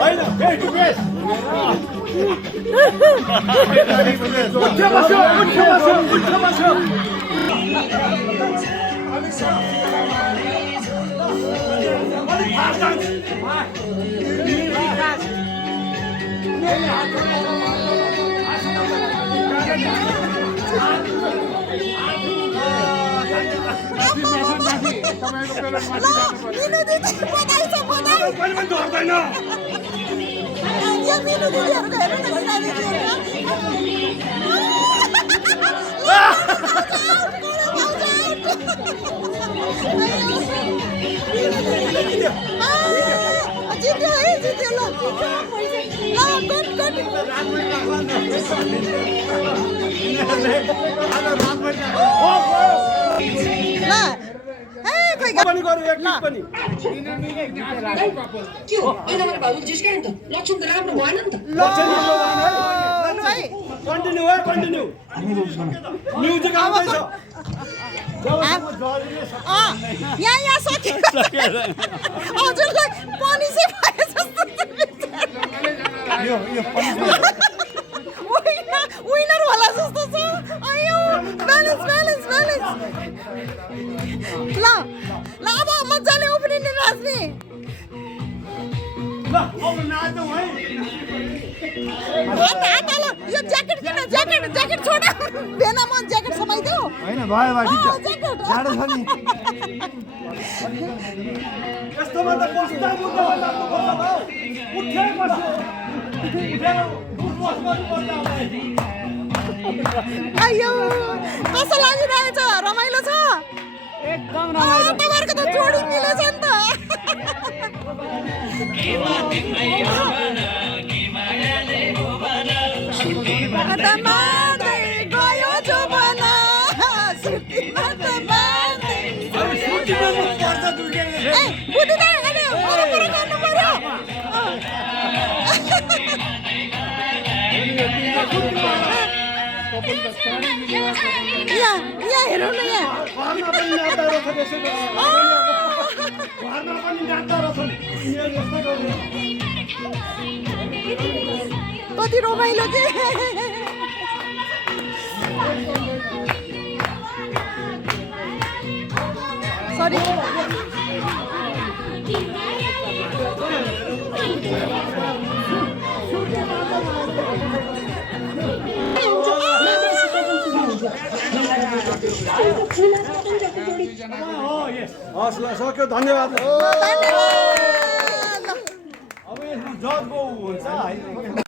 होइन face to face उठ बस्यो के हो अहिले मलाई भाउजू जिस्कायो नि त लक्षण त राम्रो भएन नि त कन्टिन्यू म्युजिक आउँदैछ यहाँ सकियो हजुरलाई पनिसै भए जस्तो विनर होला जस्तो छ अयो ब्यालेन्स ल अब मजाले उफ्रिने नाच्ने यो ज्याकेट किन ज्याकेट छोड बेना मन ज्याकेट समाइदेऊ होइन भयो जाडो छ नि यस्तोमा त बस्दा मुद्दा होला उठे बस्यो अयो कस्तो लागिरहेछ रमाइलो छ एकदम तपाईँहरूको त जोडी मिलेछ नि त मार्दै गयो जमाना सुटीमा त मार्दै बुद्धि त अनि वरपर गर्नु पर्यो यहाँ हेरौँ न यहाँ कति रमाइलो के सरी हस् ल सक्यो धन्यवाद धन्यवाद अब यसमा जजको हुन्छ